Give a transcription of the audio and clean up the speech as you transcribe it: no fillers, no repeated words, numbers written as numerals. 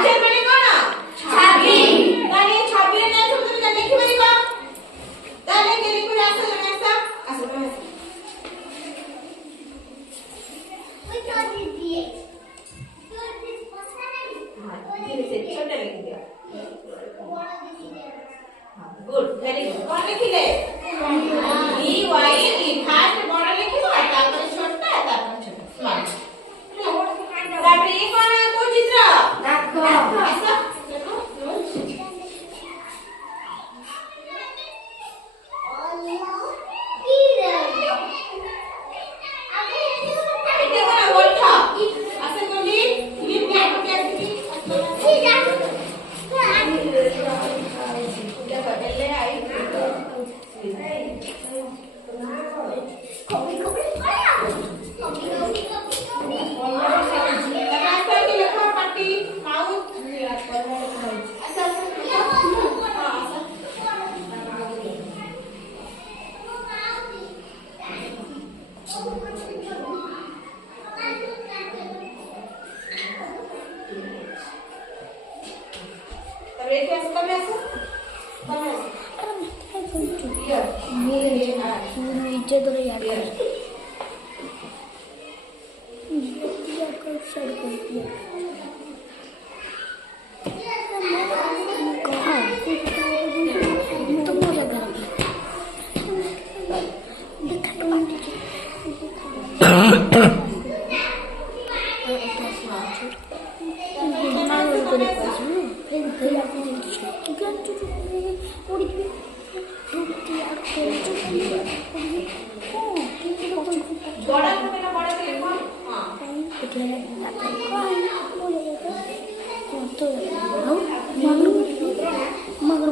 ମାନେ କଣ? ଛାବି। ତାହେଲେ ଛାବି ନା ଶବ୍ଦରେ ଲେଖି ପାରିବ। ତାହେଲେ କେ ଲେଖିବା ଆସ ଜଣେ ଆସ। ଆସ ତମେ ଆସ। छोटे लिख दिया। गुड वेरी गुड कौन लिखिले बी वाई ई फास्ट बड़ लिखिबो तापर छोटा तापर छोटा स्मॉल तापर ये कौन को चित्र दाख ऐसा देखो मगर